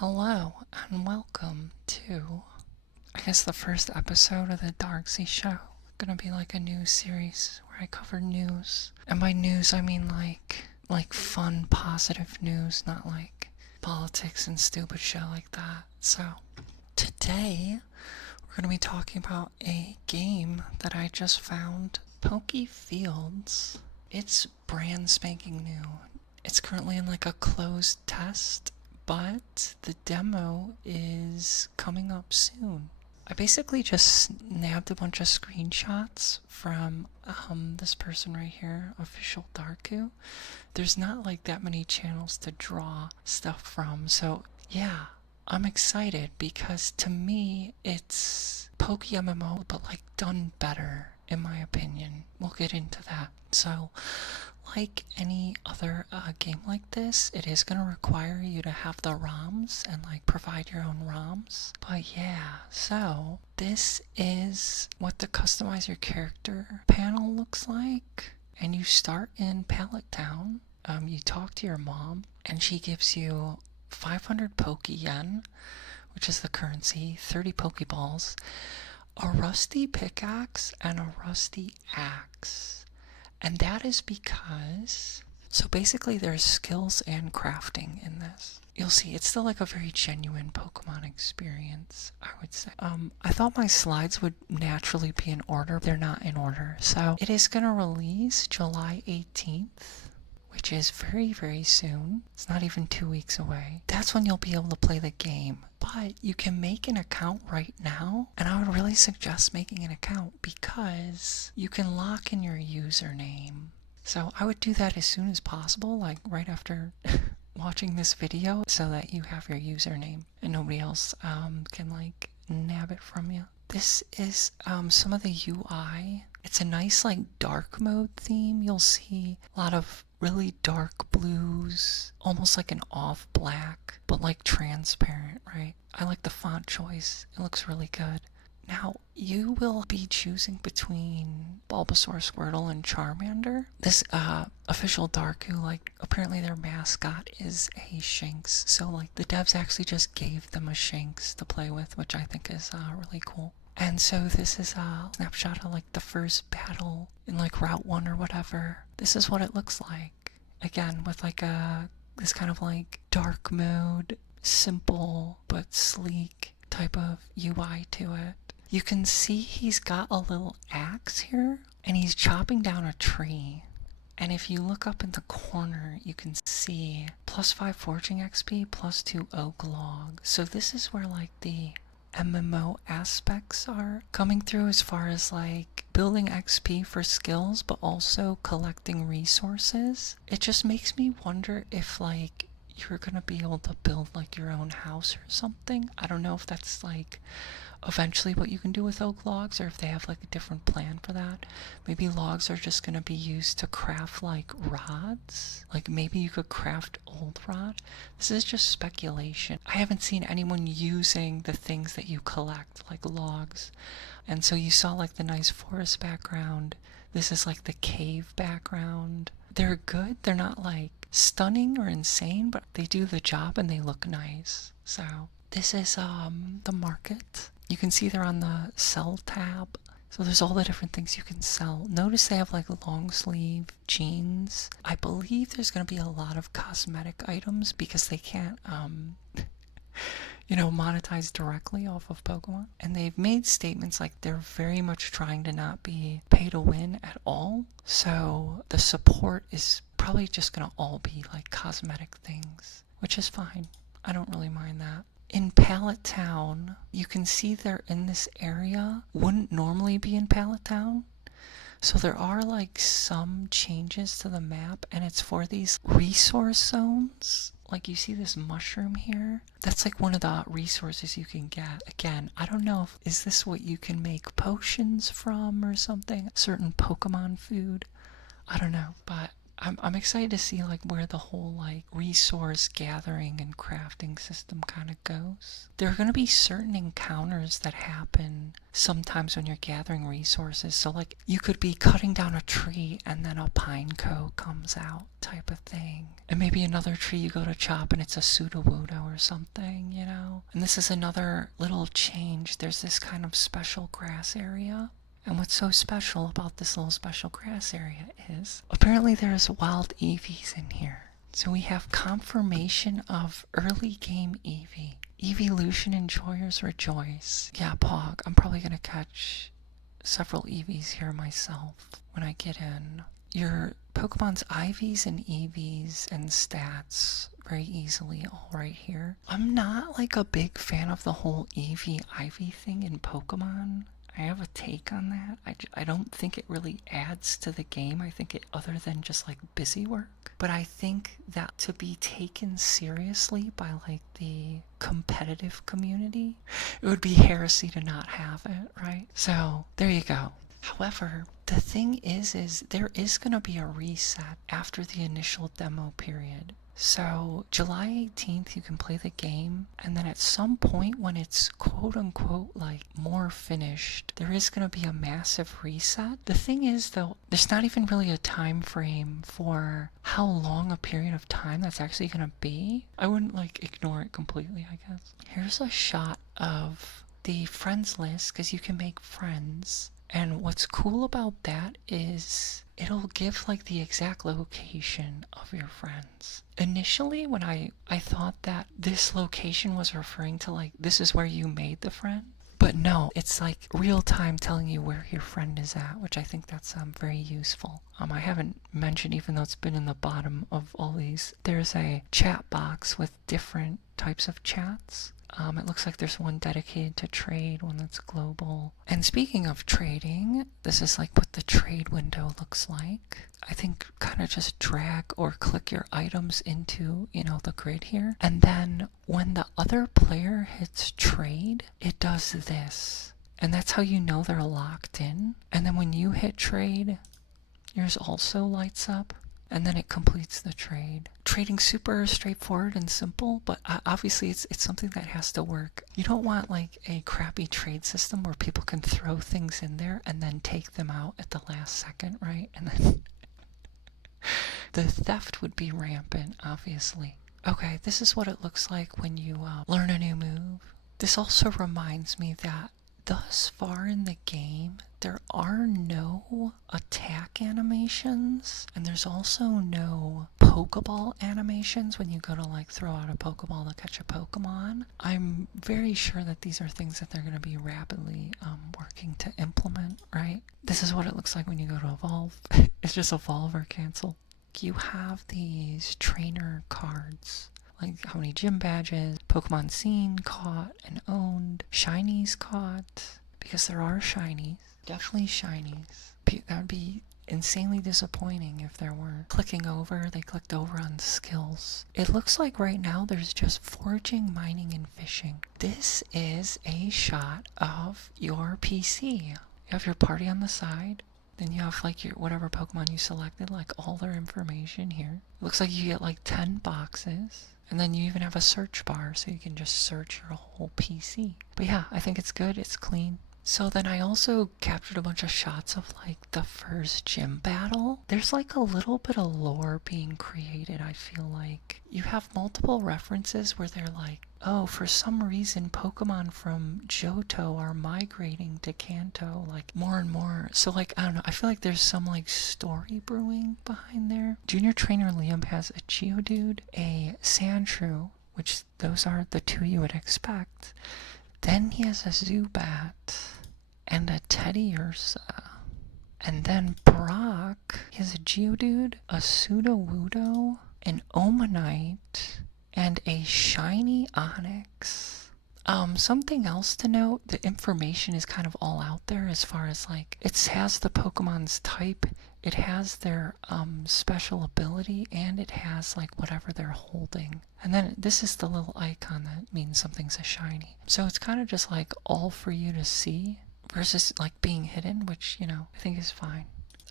Hello and welcome to, I guess, the first episode of the Darksy show. Gonna be like a news series where I cover news. And by news I mean like fun, positive news, not like politics and stupid shit like that. So today we're gonna be talking about a game that I just found, PokeFields. It's brand spanking new. It's currently in like a closed test, but the demo is coming up soon. I basically just nabbed a bunch of screenshots from this person right here, official Darku. There's not like that many channels to draw stuff from, so yeah, I'm excited because to me it's Poke MMO, but like done better in my opinion. We'll get into that. So like any other game like this, it is going to require you to have the ROMs and like provide your own ROMs. But yeah, so this is what the customize your character panel looks like. And you start in Pallet Town. You talk to your mom and she gives you 500 Poke Yen, which is the currency, 30 Pokeballs, a rusty pickaxe, and a rusty axe. And that is because, so basically there's skills and crafting in this. You'll see, it's still like a very genuine Pokemon experience, I would say. I thought my slides would naturally be in order. They're not in order. So it is going to release July 18th, which is very, very soon. It's not even 2 weeks away. That's when you'll be able to play the game. But you can make an account right now, and I would really suggest making an account because you can lock in your username. So I would do that as soon as possible, like right after watching this video, so that you have your username and nobody else can like nab it from you. This is some of the UI. It's a nice like dark mode theme. You'll see a lot of really dark blues, almost like an off black, but like transparent, right? I like the font choice. It looks really good. Now, you will be choosing between Bulbasaur, Squirtle, and Charmander. This official Darku, like, apparently their mascot is a Shinx. So, like, the devs actually just gave them a Shinx to play with, which I think is really cool. And so this is a snapshot of, like, the first battle in, like, Route 1 or whatever. This is what it looks like. Again, with, like, this kind of, like, dark mode, simple but sleek type of UI to it. You can see he's got a little axe here, and he's chopping down a tree. And if you look up in the corner, you can see +5 forging XP, +2 oak log. So this is where like the MMO aspects are coming through as far as like building XP for skills, but also collecting resources. It just makes me wonder if like you're gonna be able to build like your own house or something. I don't know if that's like eventually what you can do with oak logs, or if they have like a different plan for that. Maybe logs are just going to be used to craft like rods. Like maybe you could craft old rod. This is just speculation. I haven't seen anyone using the things that you collect, like logs. And so you saw like the nice forest background. This is like the cave background. They're good. They're not like stunning or insane, but they do the job and they look nice. So this is the market. You can see they're on the sell tab. So there's all the different things you can sell. Notice they have like long sleeve jeans. I believe there's going to be a lot of cosmetic items because they can't monetize directly off of Pokemon. And they've made statements like they're very much trying to not be pay to win at all. So the support is probably just going to all be like cosmetic things, which is fine. I don't really mind that. In Pallet Town, you can see they're in this area. Wouldn't normally be in Pallet Town. So there are like some changes to the map, and it's for these resource zones. Like you see this mushroom here. That's like one of the resources you can get. Again, I don't know if is this what you can make potions from or something? Certain Pokemon food? I don't know, but I'm excited to see like where the whole like resource gathering and crafting system kind of goes. There are going to be certain encounters that happen sometimes when you're gathering resources. So like you could be cutting down a tree and then a pine cone comes out type of thing. And maybe another tree you go to chop and it's a pseudowudo or something, you know? And this is another little change. There's this kind of special grass area. And what's so special about this little special grass area is apparently there's wild Eevees in here. So we have confirmation of early game Eevee. Eeveelution enjoyers rejoice. Yeah, Pog, I'm probably gonna catch several Eevees here myself when I get in. Your Pokemon's IVs and EVs and stats very easily all right here. I'm not like a big fan of the whole EV IV thing in Pokemon. I have a take on that. I don't think it really adds to the game. I think it, other than just like busy work. But I think that to be taken seriously by like the competitive community, it would be heresy to not have it, right? So there you go. However, the thing is there is going to be a reset after the initial demo period. So July 18th you can play the game, and then at some point when it's quote unquote like more finished, there is going to be a massive reset. The thing is though, there's not even really a time frame for how long a period of time that's actually going to be. I wouldn't like ignore it completely, I guess. Here's a shot of the friends list, because you can make friends. And what's cool about that is it'll give like the exact location of your friends. Initially when I thought that this location was referring to like this is where you made the friend. But no, it's like real time telling you where your friend is at, which I think that's very useful. I haven't mentioned, even though it's been in the bottom of all these, there's a chat box with different types of chats. It looks like there's one dedicated to trade, one that's global. And speaking of trading, this is like what the trade window looks like. I think kind of just drag or click your items into, you know, the grid here. And then when the other player hits trade, it does this. And that's how you know they're locked in. And then when you hit trade, yours also lights up. And then it completes the trade. Trading super straightforward and simple, but obviously it's something that has to work. You don't want like a crappy trade system where people can throw things in there and then take them out at the last second, right? And then the theft would be rampant, obviously. Okay, this is what it looks like when you learn a new move. This also reminds me that thus far in the game, there are no attack animations, and there's also no Pokeball animations when you go to like throw out a Pokeball to catch a Pokemon. I'm very sure that these are things that they're going to be rapidly working to implement, right? This is what it looks like when you go to evolve. It's just evolve or cancel. You have these trainer cards. Like how many gym badges, Pokemon seen, caught, and owned, shinies caught, because there are shinies, definitely shinies. That would be insanely disappointing if there were. Clicking over, they clicked over on skills. It looks like right now there's just foraging, mining, and fishing. This is a shot of your PC. You have your party on the side. Then you have like your whatever Pokemon you selected, like all their information here. It looks like you get like 10 boxes. And then you even have a search bar, so you can just search your whole PC. But yeah, I think it's good, it's clean. So then I also captured a bunch of shots of like the first gym battle. There's like a little bit of lore being created, I feel like. You have multiple references where they're like, oh, for some reason Pokemon from Johto are migrating to Kanto, like more and more. So like, I don't know, I feel like there's some like story brewing behind there. Junior Trainer Liam has a Geodude, a Sandshrew, which those are the two you would expect. Then he has a Zubat and a Teddiursa. And then Brock, he has a Geodude, a Sudowoodo, an Omanite, and a shiny Onyx. Something else to note, the information is kind of all out there as far as like, it has the Pokemon's type, it has their special ability, and it has like whatever they're holding. And then this is the little icon that means something's a shiny. So it's kind of just like all for you to see versus like being hidden, which, you know, I think is fine.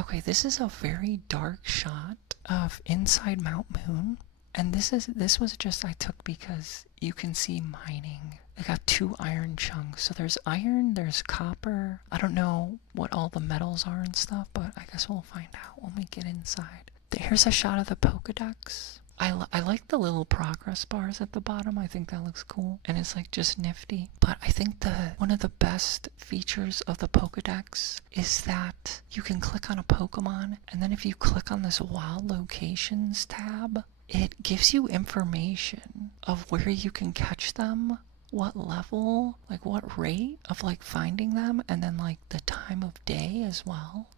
Okay, this is a very dark shot of inside Mount Moon. And this was just I took because you can see mining. They got 2 iron chunks. So there's iron, there's copper. I don't know what all the metals are and stuff, but I guess we'll find out when we get inside. Here's a shot of the Pokedex. I like the little progress bars at the bottom. I think that looks cool. And it's like just nifty. But I think one of the best features of the Pokedex is that you can click on a Pokemon, and then if you click on this Wild Locations tab, it gives you information of where you can catch them, what level, like what rate of like finding them, and then like the time of day as well.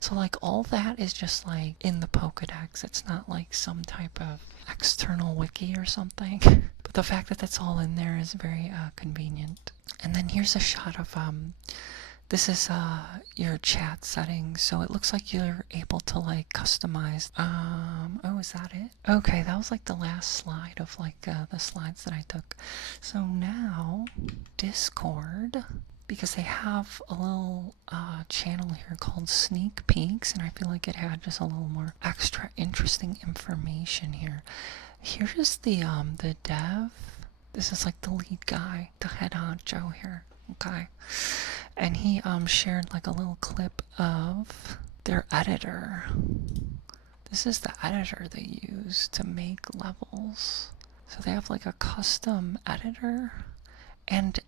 So like all that is just like in the Pokedex. It's not like some type of external wiki or something. But the fact that that's all in there is very convenient. And then here's a shot of this is your chat settings. So it looks like you're able to like customize. Oh, is that it? Okay, that was like the last slide of like the slides that I took. So now Discord, because they have a little channel here called Sneak Peeks, and I feel like it had just a little more extra interesting information here. Here's the dev. This is like the lead guy, the head honcho here. Okay, and he shared like a little clip of their editor. This is the editor they use to make levels. So they have like a custom editor, and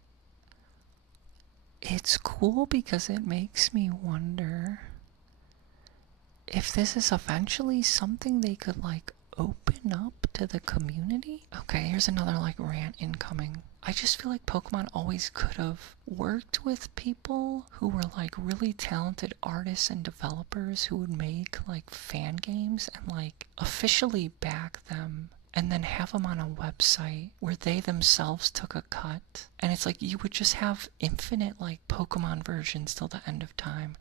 it's cool because it makes me wonder if this is eventually something they could like open up to the community. Okay, here's another like rant incoming. I just feel like Pokemon always could have worked with people who were like really talented artists and developers who would make like fan games and like officially back them, and then have them on a website where they themselves took a cut. And it's like you would just have infinite like Pokemon versions till the end of time.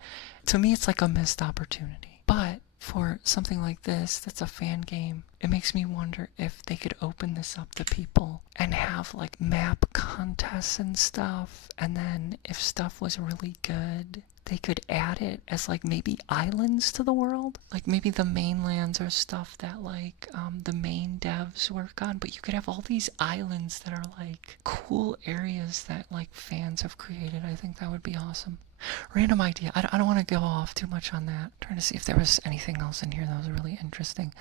To me, it's like a missed opportunity. But for something like this that's a fan game, it makes me wonder if they could open this up to people and have like map contests and stuff, and then if stuff was really good, they could add it as like maybe islands to the world. Like maybe the mainlands are stuff that like the main devs work on, but you could have all these islands that are like cool areas that like fans have created. I think that would be awesome. Random idea. I don't want to go off too much on that. I'm trying to see if there was anything else in here that was really interesting.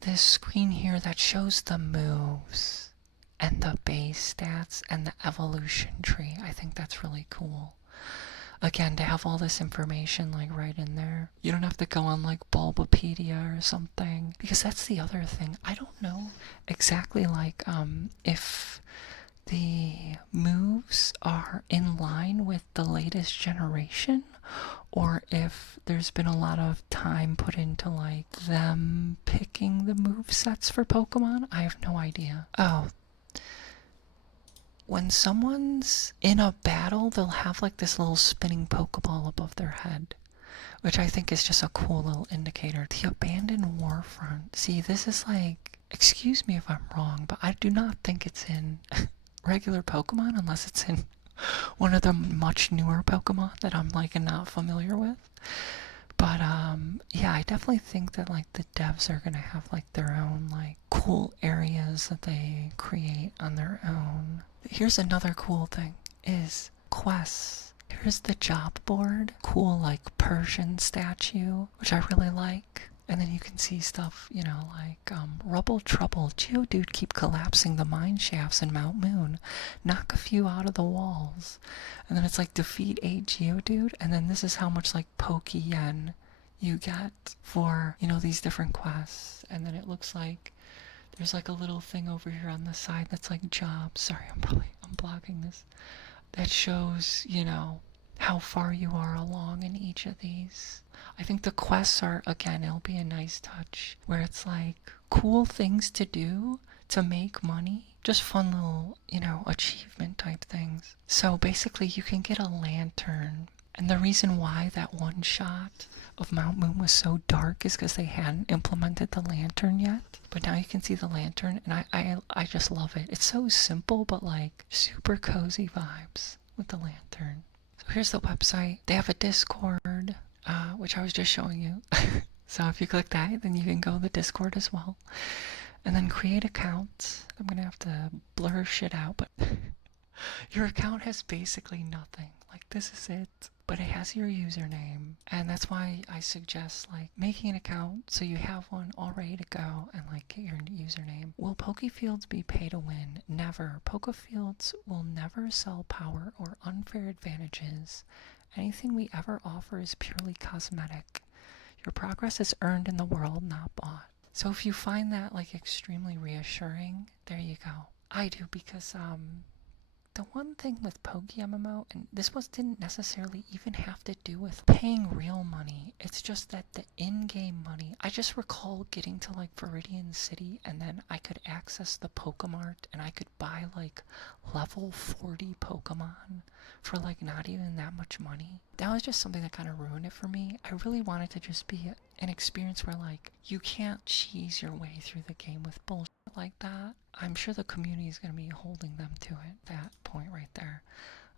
This screen here that shows the moves and the base stats and the evolution tree. I think that's really cool. Again, to have all this information like right in there. You don't have to go on like Bulbapedia or something, because that's the other thing. I don't know exactly like if the moves are in line with the latest generation, or if there's been a lot of time put into like them picking the move sets for Pokemon. I have no idea. Oh, when someone's in a battle, they'll have like this little spinning Pokeball above their head, which I think is just a cool little indicator. The abandoned Warfront. See, this is like, excuse me if I'm wrong, but I do not think it's in regular Pokemon unless it's in one of the much newer Pokemon that I'm like not familiar with. But yeah, I definitely think that like the devs are gonna have like their own like cool areas that they create on their own. Here's another cool thing is quests. Here's the job board, cool like Persian statue, which I really like. And then you can see stuff, you know, like Rubble Trouble, Geodude keep collapsing the mine shafts in Mount Moon, knock a few out of the walls. And then it's like defeat a Geodude, and then this is how much like Poke Yen you get for, you know, these different quests. And then it looks like there's like a little thing over here on the side that's like jobs. Sorry, I'm blocking this. That shows, you know, how far you are along in each of these. I think the quests are, again, it'll be a nice touch where it's like cool things to do to make money. Just fun little, you know, achievement type things. So basically you can get a lantern. And the reason why that one shot of Mount Moon was so dark is because they hadn't implemented the lantern yet. But now you can see the lantern, and I just love it. It's so simple, but like super cozy vibes with the lantern. So here's the website. They have a Discord. which I was just showing you. So if you click that, then you can go to the Discord as well. And then create accounts. I'm gonna have to blur shit out, but your account has basically nothing. Like, this is it. But it has your username. And that's why I suggest, like, making an account so you have one all ready to go and, like, get your username. Will PokeFields be pay to win? Never. PokeFields will never sell power or unfair advantages. Anything we ever offer is purely cosmetic. Your progress is earned in the world, not bought. So if you find that, like, extremely reassuring, there you go. I do, because the one thing with Poke MMO, and this didn't necessarily even have to do with paying real money. It's just that the in-game money, I just recall getting to, like, Viridian City, and then I could access the Pokemart, and I could buy, like, level 40 Pokemon for, like, not even that much money. That was just something that kind of ruined it for me. I really wanted to just be an experience where, like, you can't cheese your way through the game with bullshit like that. I'm sure the community is going to be holding them to it, that point right there.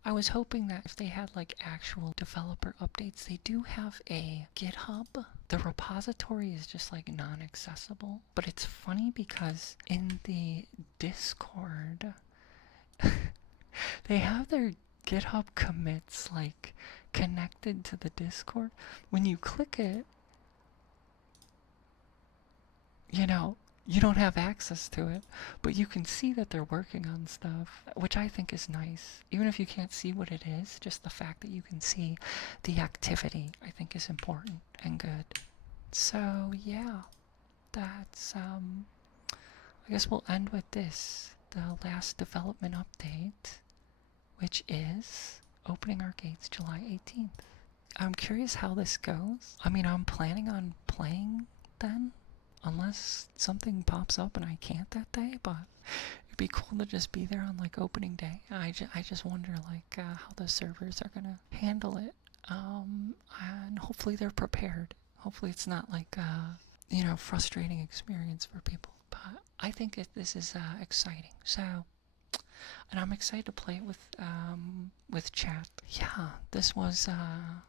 I was hoping that if they had, like, actual developer updates, they do have a GitHub. The repository is just, like, non-accessible. But it's funny because in the Discord, they have their GitHub commits, like, connected to the Discord. When you click it, you know, you don't have access to it, but you can see that they're working on stuff, which I think is nice. Even if you can't see what it is, just the fact that you can see the activity, I think, is important and good. So yeah, that's I guess we'll end with this, the last development update, which is opening our gates July 18th. I'm curious how this goes. I mean, I'm planning on playing then, unless something pops up and I can't that day, but it'd be cool to just be there on, like, opening day. I just wonder, like, how the servers are gonna handle it, and hopefully they're prepared. Hopefully it's not like frustrating experience for people, but I think this is exciting. So, and I'm excited to play it with chat. Yeah, this was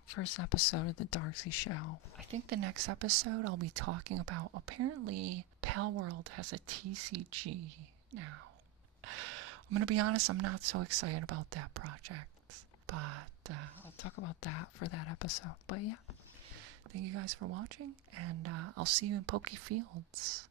first episode of the Darksy show. I think the next episode I'll be talking about, apparently Palworld has a TCG now. I'm gonna be honest, I'm not so excited about that project, but I'll talk about that for that episode. But yeah, thank you guys for watching, and I'll see you in PokeFields.